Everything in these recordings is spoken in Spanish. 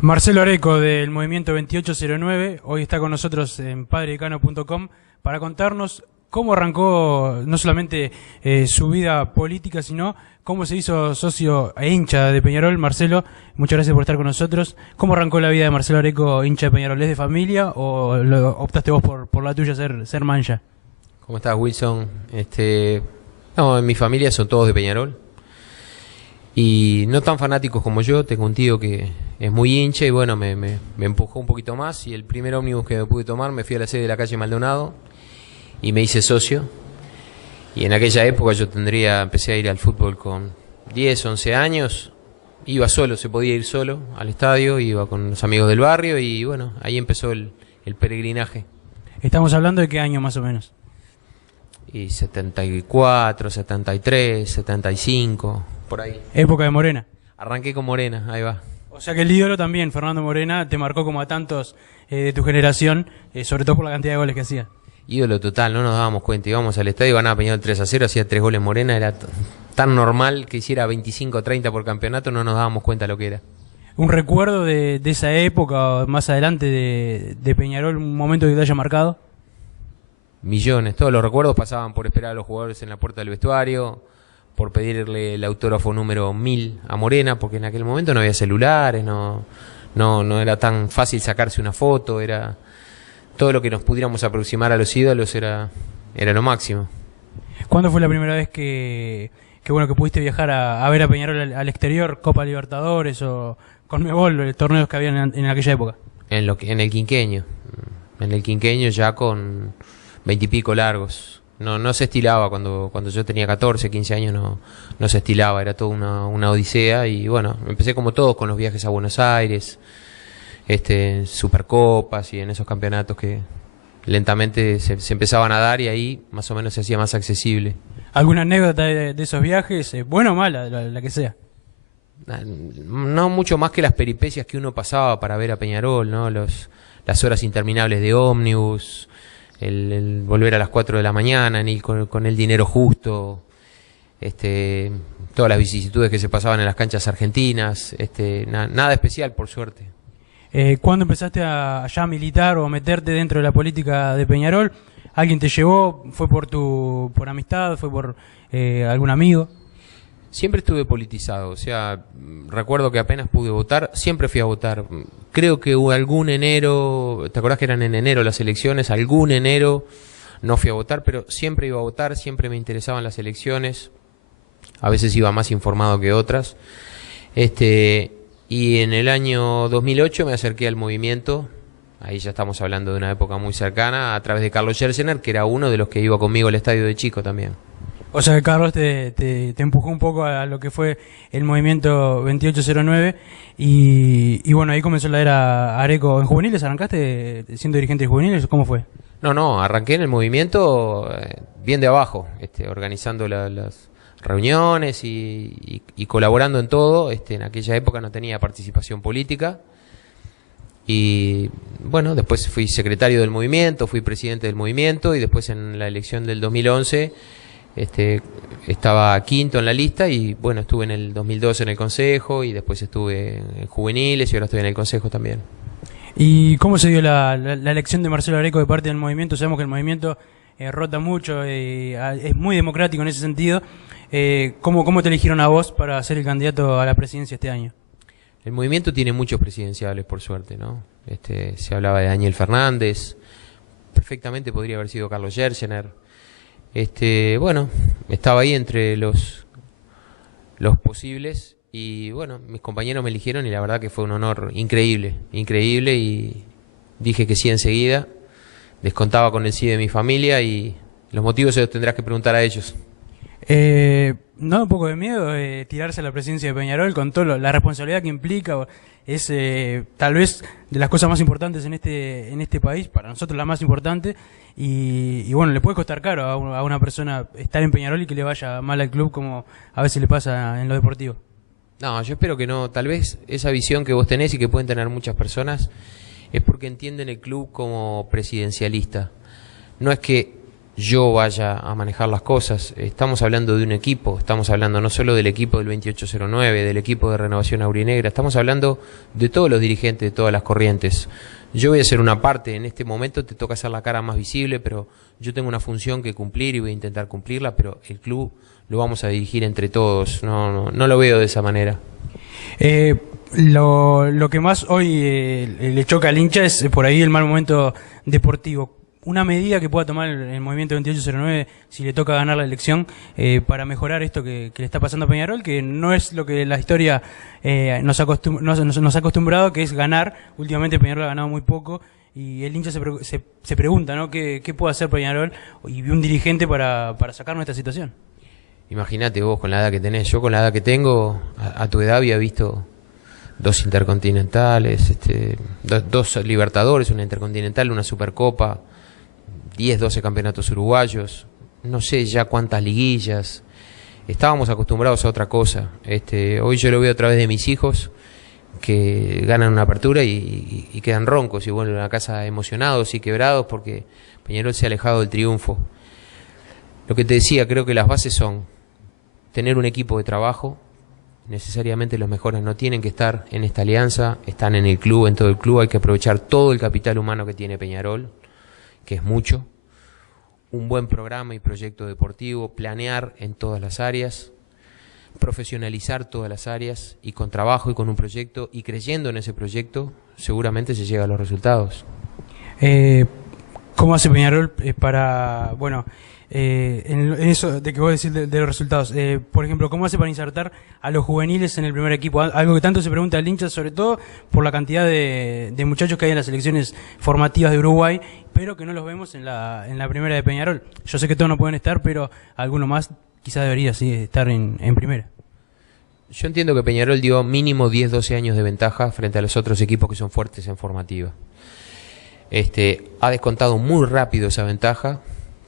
Marcelo Areco del Movimiento 2809 hoy está con nosotros en padredecano.com para contarnos cómo arrancó no solamente su vida política, sino cómo se hizo socio e hincha de Peñarol. Marcelo, muchas gracias por estar con nosotros. ¿Cómo arrancó la vida de Marcelo Areco, hincha de Peñarol? ¿Es de familia o optaste vos por la tuya ser mancha? ¿Cómo estás, Wilson? No, en mi familia son todos de Peñarol. Y no tan fanáticos como yo. Tengo un tío que es muy hincha y bueno, me empujó un poquito más. Y el primer ómnibus que me pude tomar, me fui a la sede de la calle Maldonado y me hice socio. Y en aquella época empecé a ir al fútbol con 10, 11 años. Iba solo, se podía ir solo al estadio, iba con los amigos del barrio y bueno, ahí empezó el peregrinaje. ¿Estamos hablando de qué año más o menos? Y 74, 73, 75, por ahí. Época de Morena. Arranqué con Morena, ahí va. O sea que el ídolo también, Fernando Morena, te marcó como a tantos de tu generación, sobre todo por la cantidad de goles que hacía. Ídolo total, no nos dábamos cuenta. Íbamos al estadio, ganaba Peñarol 3-0, hacía 3 goles Morena. Era tan normal que hiciera 25 o 30 por campeonato, no nos dábamos cuenta lo que era. ¿Un recuerdo de esa época o más adelante de Peñarol, un momento que te haya marcado? Millones, todos los recuerdos pasaban por esperar a los jugadores en la puerta del vestuario, por pedirle el autógrafo número 1000 a Morena, porque en aquel momento no había celulares, no era tan fácil sacarse una foto, era todo lo que nos pudiéramos aproximar a los ídolos era lo máximo. ¿Cuándo fue la primera vez que pudiste viajar a ver a Peñarol al exterior, Copa Libertadores o Conmebol, torneos que habían en aquella época? En el quinqueño ya con 20 y pico largos. No se estilaba cuando yo tenía 14, 15 años, no se estilaba, era toda una odisea y bueno, empecé como todos con los viajes a Buenos Aires, Supercopas y en esos campeonatos que lentamente se empezaban a dar y ahí más o menos se hacía más accesible. ¿Alguna anécdota de esos viajes, buena o mala, la que sea? No mucho más que las peripecias que uno pasaba para ver a Peñarol, ¿no? Las horas interminables de ómnibus, el volver a las 4 de la mañana, en ir con el dinero justo, todas las vicisitudes que se pasaban en las canchas argentinas, nada especial por suerte. ¿Cuándo empezaste a ya militar o a meterte dentro de la política de Peñarol? ¿Alguien te llevó? ¿Fue por amistad? ¿Fue por algún amigo? Siempre estuve politizado, o sea, recuerdo que apenas pude votar, siempre fui a votar. Creo que hubo algún enero, ¿te acordás que eran en enero las elecciones? Algún enero no fui a votar, pero siempre iba a votar, siempre me interesaban las elecciones, a veces iba más informado que otras. Y en el año 2008 me acerqué al movimiento, ahí ya estamos hablando de una época muy cercana, a través de Carlos Scherzener, que era uno de los que iba conmigo al estadio de chico también. O sea que Carlos te empujó un poco a lo que fue el movimiento 2809 y bueno, ahí comenzó la era Areco. ¿En juveniles arrancaste siendo dirigente de juveniles? ¿Cómo fue? No, arranqué en el movimiento bien de abajo, organizando las reuniones y colaborando en todo. En aquella época no tenía participación política y bueno, después fui secretario del movimiento, fui presidente del movimiento y después en la elección del 2011 estaba quinto en la lista y bueno, estuve en el 2012 en el consejo y después estuve en juveniles y ahora estoy en el consejo también. ¿Y cómo se dio la elección de Marcelo Areco de parte del movimiento? Sabemos que el movimiento rota mucho, es muy democrático en ese sentido. ¿Cómo te eligieron a vos para ser el candidato a la presidencia este año? El movimiento tiene muchos presidenciales, por suerte, ¿no? Se hablaba de Daniel Fernández, perfectamente podría haber sido Carlos Scherzener. Bueno, estaba ahí entre los posibles y bueno, mis compañeros me eligieron y la verdad que fue un honor increíble y dije que sí enseguida, descontaba con el sí de mi familia y los motivos se los tendrás que preguntar a ellos. ¿No da un poco de miedo tirarse a la presidencia de Peñarol con toda la responsabilidad que implica? Es tal vez de las cosas más importantes en este país, para nosotros la más importante, y bueno, le puede costar caro a una persona estar en Peñarol y que le vaya mal al club como a veces le pasa en lo deportivo. No, yo espero que no, tal vez esa visión que vos tenés y que pueden tener muchas personas es porque entienden el club como presidencialista. No es que yo vaya a manejar las cosas. Estamos hablando de un equipo, estamos hablando no solo del equipo del 2809, del equipo de Renovación Aurinegra, estamos hablando de todos los dirigentes de todas las corrientes. Yo voy a ser una parte, en este momento te toca hacer la cara más visible, pero yo tengo una función que cumplir y voy a intentar cumplirla, pero el club lo vamos a dirigir entre todos, no lo veo de esa manera. Lo que más hoy le choca al hincha es por ahí el mal momento deportivo. Una medida que pueda tomar el movimiento 2809 si le toca ganar la elección para mejorar esto que le está pasando a Peñarol, que no es lo que la historia nos ha acostumbrado, que es ganar. Últimamente Peñarol ha ganado muy poco y el hincha se pregunta, ¿no? ¿Qué puede hacer Peñarol y un dirigente para sacarnos de esta situación? Imagínate vos con la edad que tenés, yo con la edad que tengo, a tu edad había visto 2 intercontinentales, dos Libertadores, una Intercontinental, una Supercopa, 10, 12 campeonatos uruguayos, no sé ya cuántas liguillas. Estábamos acostumbrados a otra cosa. Hoy yo lo veo a través de mis hijos que ganan una apertura y quedan roncos y vuelven a casa emocionados y quebrados porque Peñarol se ha alejado del triunfo. Lo que te decía, creo que las bases son tener un equipo de trabajo. Necesariamente los mejores no tienen que estar en esta alianza, están en el club, en todo el club. Hay que aprovechar todo el capital humano que tiene Peñarol, que es mucho. Un buen programa y proyecto deportivo, planear en todas las áreas, profesionalizar todas las áreas y con trabajo y con un proyecto y creyendo en ese proyecto, seguramente se llega a los resultados. ¿Cómo hace Peñarol para, bueno, en eso de que vos decís de los resultados, por ejemplo, cómo hace para insertar a los juveniles en el primer equipo? Algo que tanto se pregunta al hincha, sobre todo por la cantidad de muchachos que hay en las selecciones formativas de Uruguay, pero que no los vemos en la primera de Peñarol. Yo sé que todos no pueden estar, pero alguno más quizás debería sí estar en primera. Yo entiendo que Peñarol dio mínimo 10, 12 años de ventaja frente a los otros equipos que son fuertes en formativa. Ha descontado muy rápido esa ventaja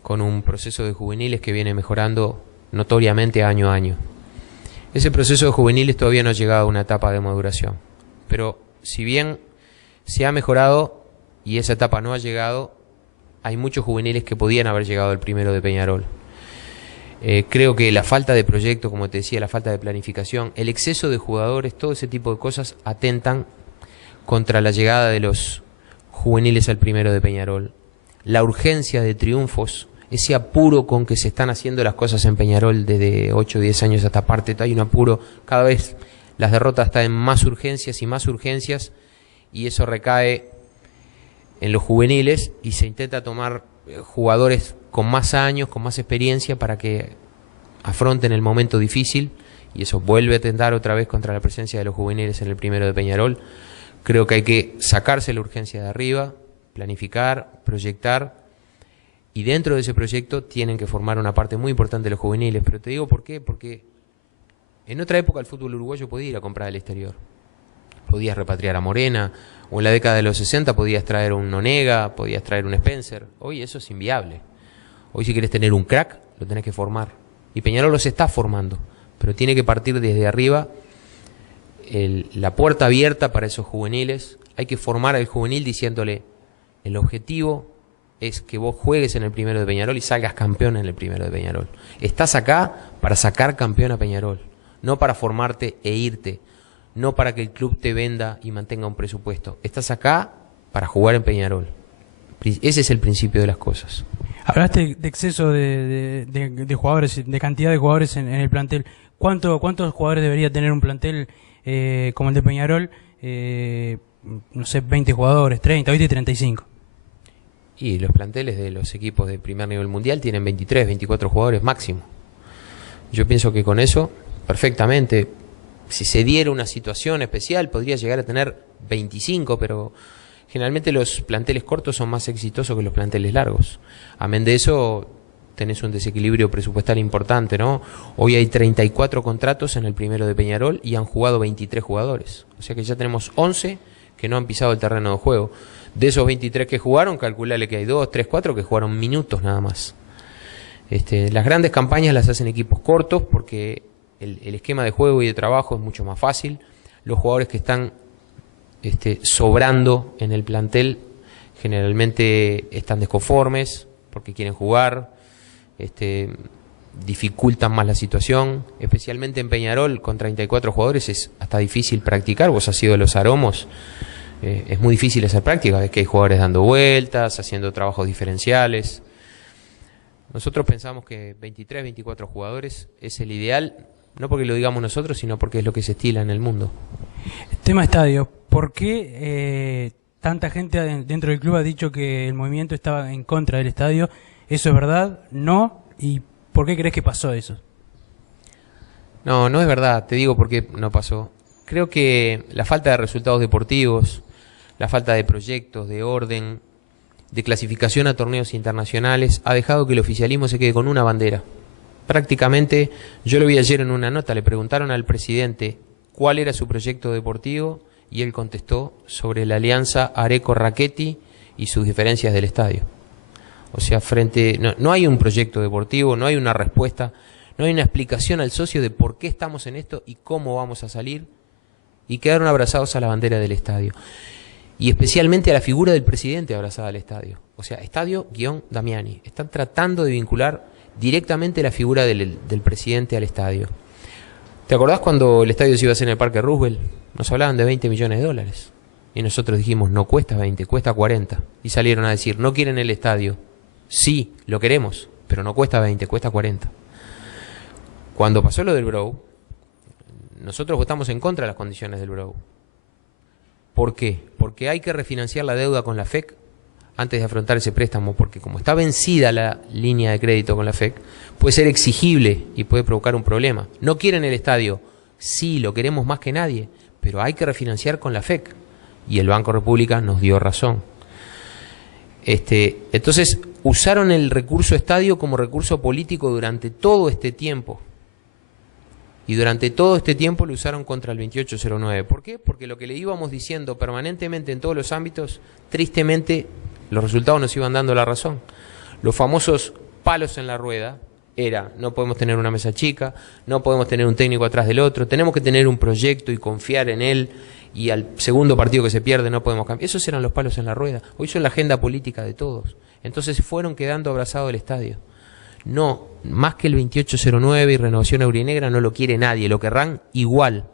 con un proceso de juveniles que viene mejorando notoriamente año a año. Ese proceso de juveniles todavía no ha llegado a una etapa de maduración, pero si bien se ha mejorado y esa etapa no ha llegado, hay muchos juveniles que podían haber llegado al primero de Peñarol. Creo que la falta de proyecto, como te decía, la falta de planificación, el exceso de jugadores, todo ese tipo de cosas atentan contra la llegada de los juveniles al primero de Peñarol. La urgencia de triunfos, ese apuro con que se están haciendo las cosas en Peñarol desde 8 o 10 años a esta parte, hay un apuro, cada vez las derrotas están en más urgencias y eso recae en los juveniles y se intenta tomar jugadores con más años, con más experiencia para que afronten el momento difícil y eso vuelve a tentar otra vez contra la presencia de los juveniles en el primero de Peñarol. Creo que hay que sacarse la urgencia de arriba, planificar, proyectar y dentro de ese proyecto tienen que formar una parte muy importante de los juveniles. Pero te digo por qué, porque en otra época el fútbol uruguayo podía ir a comprar al exterior. Podías repatriar a Morena, o en la década de los 60 podías traer un Onega, podías traer un Spencer. Hoy eso es inviable. Hoy si quieres tener un crack, lo tenés que formar. Y Peñarol los está formando, pero tiene que partir desde arriba, la puerta abierta para esos juveniles. Hay que formar al juvenil diciéndole, el objetivo es que vos juegues en el primero de Peñarol y salgas campeón en el primero de Peñarol. Estás acá para sacar campeón a Peñarol, no para formarte e irte, no para que el club te venda y mantenga un presupuesto. Estás acá para jugar en Peñarol. Ese es el principio de las cosas. Hablaste de exceso de jugadores, de cantidad de jugadores en el plantel. ¿Cuántos jugadores debería tener un plantel como el de Peñarol? No sé, 20 jugadores, 30, hoy de 35. Y los planteles de los equipos de primer nivel mundial tienen 23, 24 jugadores máximo. Yo pienso que con eso, perfectamente, si se diera una situación especial, podría llegar a tener 25, pero generalmente los planteles cortos son más exitosos que los planteles largos. Amén de eso, tenés un desequilibrio presupuestal importante, ¿no? Hoy hay 34 contratos en el primero de Peñarol y han jugado 23 jugadores. O sea que ya tenemos 11 que no han pisado el terreno de juego. De esos 23 que jugaron, calculale que hay 2, 3, 4 que jugaron minutos nada más. Las grandes campañas las hacen equipos cortos porque el esquema de juego y de trabajo es mucho más fácil. Los jugadores que están sobrando en el plantel generalmente están desconformes porque quieren jugar, dificultan más la situación, especialmente en Peñarol, con 34 jugadores es hasta difícil practicar. Vos has sido de los Aromos, es muy difícil hacer prácticas, ves que hay jugadores dando vueltas, haciendo trabajos diferenciales. Nosotros pensamos que 23, 24 jugadores es el ideal, no porque lo digamos nosotros, sino porque es lo que se estila en el mundo. Tema estadio, ¿por qué tanta gente dentro del club ha dicho que el movimiento estaba en contra del estadio? ¿Eso es verdad? ¿No? ¿Y por qué crees que pasó eso? No, no es verdad, te digo por qué no pasó. Creo que la falta de resultados deportivos, la falta de proyectos, de orden, de clasificación a torneos internacionales, ha dejado que el oficialismo se quede con una bandera. Prácticamente, yo lo vi ayer en una nota, le preguntaron al presidente cuál era su proyecto deportivo y él contestó sobre la alianza Areco-Rackety y sus diferencias del estadio. O sea, no hay un proyecto deportivo, no hay una respuesta, no hay una explicación al socio de por qué estamos en esto y cómo vamos a salir, y quedaron abrazados a la bandera del estadio. Y especialmente a la figura del presidente abrazada al estadio. O sea, estadio-Damiani. Están tratando de vincular directamente la figura del presidente al estadio. ¿Te acordás cuando el estadio se iba a hacer en el Parque Roosevelt? Nos hablaban de 20 millones de dólares. Y nosotros dijimos, no cuesta 20, cuesta 40. Y salieron a decir, no quieren el estadio. Sí, lo queremos, pero no cuesta 20, cuesta 40. Cuando pasó lo del Brough, nosotros votamos en contra de las condiciones del Brough. ¿Por qué? Porque hay que refinanciar la deuda con la FEC antes de afrontar ese préstamo, porque como está vencida la línea de crédito con la FEC, puede ser exigible y puede provocar un problema. No quieren el estadio, sí, lo queremos más que nadie, pero hay que refinanciar con la FEC. Y el Banco República nos dio razón. Entonces, usaron el recurso estadio como recurso político durante todo este tiempo. Y durante todo este tiempo lo usaron contra el 2809. ¿Por qué? Porque lo que le íbamos diciendo permanentemente en todos los ámbitos, tristemente, los resultados nos iban dando la razón. Los famosos palos en la rueda era, no podemos tener una mesa chica, no podemos tener un técnico atrás del otro, tenemos que tener un proyecto y confiar en él, y al segundo partido que se pierde no podemos cambiar. Esos eran los palos en la rueda. Hoy son la agenda política de todos. Entonces fueron quedando abrazados el estadio. No, más que el 2809 y Renovación Aurinegra no lo quiere nadie, lo querrán igual.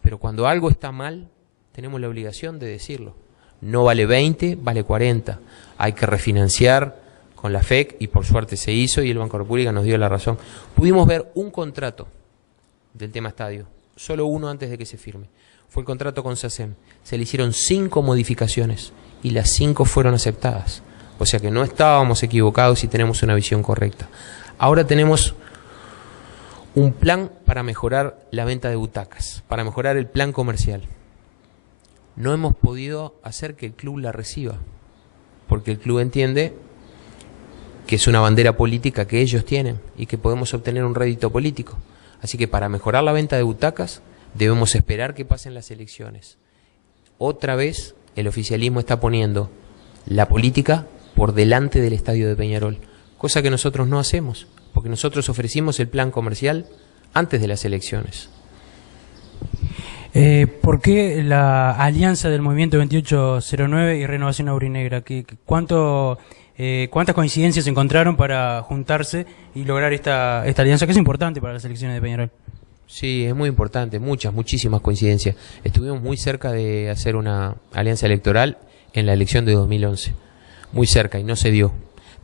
Pero cuando algo está mal, tenemos la obligación de decirlo. No vale 20, vale 40. Hay que refinanciar con la FEC y por suerte se hizo y el Banco República nos dio la razón. Pudimos ver un contrato del tema estadio, solo uno antes de que se firme. Fue el contrato con SACEM. Se le hicieron 5 modificaciones y las 5 fueron aceptadas. O sea que no estábamos equivocados y tenemos una visión correcta. Ahora tenemos un plan para mejorar la venta de butacas, para mejorar el plan comercial. No hemos podido hacer que el club la reciba, porque el club entiende que es una bandera política que ellos tienen y que podemos obtener un rédito político. Así que para mejorar la venta de butacas debemos esperar que pasen las elecciones. Otra vez el oficialismo está poniendo la política por delante del estadio de Peñarol, cosa que nosotros no hacemos, porque nosotros ofrecimos el plan comercial antes de las elecciones. ¿Por qué la alianza del Movimiento 2809 y Renovación Aurinegra? ¿Cuántas coincidencias encontraron para juntarse y lograr esta alianza que es importante para las elecciones de Peñarol? Sí, es muy importante, muchísimas coincidencias. Estuvimos muy cerca de hacer una alianza electoral en la elección de 2011. Muy cerca y no se dio,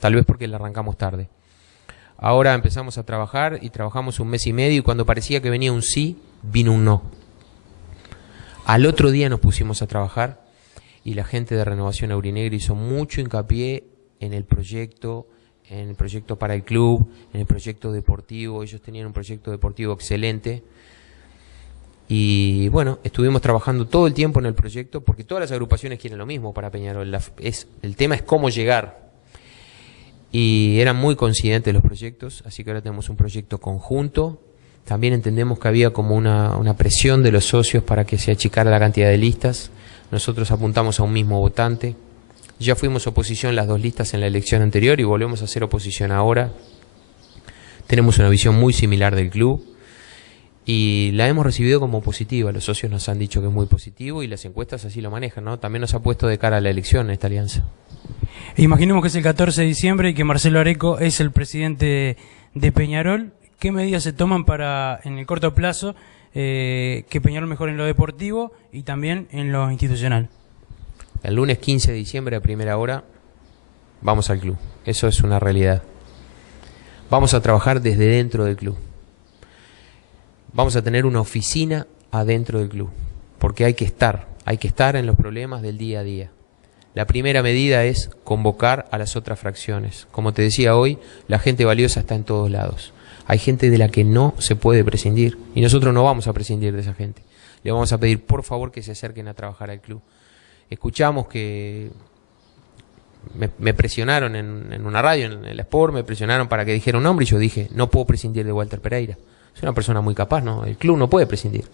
tal vez porque la arrancamos tarde. Ahora empezamos a trabajar y trabajamos un mes y medio y cuando parecía que venía un sí, vino un no. Al otro día nos pusimos a trabajar y la gente de Renovación Aurinegra hizo mucho hincapié en el proyecto para el club, en el proyecto deportivo. Ellos tenían un proyecto deportivo excelente. Y bueno, estuvimos trabajando todo el tiempo en el proyecto porque todas las agrupaciones quieren lo mismo para Peñarol. El tema es cómo llegar. Y eran muy coincidentes los proyectos, así que ahora tenemos un proyecto conjunto. También entendemos que había como una presión de los socios para que se achicara la cantidad de listas. Nosotros apuntamos a un mismo votante. Ya fuimos oposición las 2 listas en la elección anterior y volvemos a ser oposición ahora. Tenemos una visión muy similar del club. Y la hemos recibido como positiva, los socios nos han dicho que es muy positivo y las encuestas así lo manejan, ¿no? También nos ha puesto de cara a la elección esta alianza. Imaginemos que es el 14 de diciembre y que Marcelo Areco es el presidente de Peñarol. ¿Qué medidas se toman para, en el corto plazo, que Peñarol mejore en lo deportivo y también en lo institucional? El lunes 15 de diciembre a primera hora vamos al club. Eso es una realidad. Vamos a trabajar desde dentro del club. Vamos a tener una oficina adentro del club, porque hay que estar en los problemas del día a día. La primera medida es convocar a las otras fracciones. Como te decía hoy, la gente valiosa está en todos lados. Hay gente de la que no se puede prescindir y nosotros no vamos a prescindir de esa gente. Le vamos a pedir por favor que se acerquen a trabajar al club. Escuchamos que me presionaron en una radio, en el Sport, me presionaron para que dijera un nombre y yo dije, no puedo prescindir de Walter Pereira. Es una persona muy capaz, ¿no? El club no puede prescindir.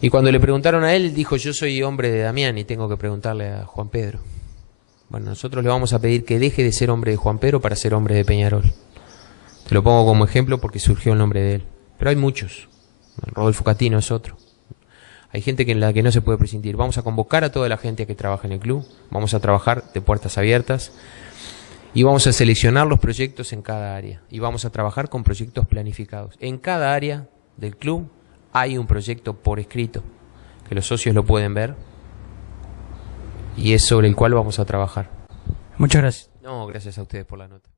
Y cuando le preguntaron a él, dijo, yo soy hombre de Damián y tengo que preguntarle a Juan Pedro. Bueno, nosotros le vamos a pedir que deje de ser hombre de Juan Pedro para ser hombre de Peñarol. Te lo pongo como ejemplo porque surgió el nombre de él. Pero hay muchos. Rodolfo Catino es otro. Hay gente en la que no se puede prescindir. Vamos a convocar a toda la gente que trabaja en el club. Vamos a trabajar de puertas abiertas. Y vamos a seleccionar los proyectos en cada área. Y vamos a trabajar con proyectos planificados. En cada área del club hay un proyecto por escrito, que los socios lo pueden ver. Y es sobre el cual vamos a trabajar. Muchas gracias. No, gracias a ustedes por la nota.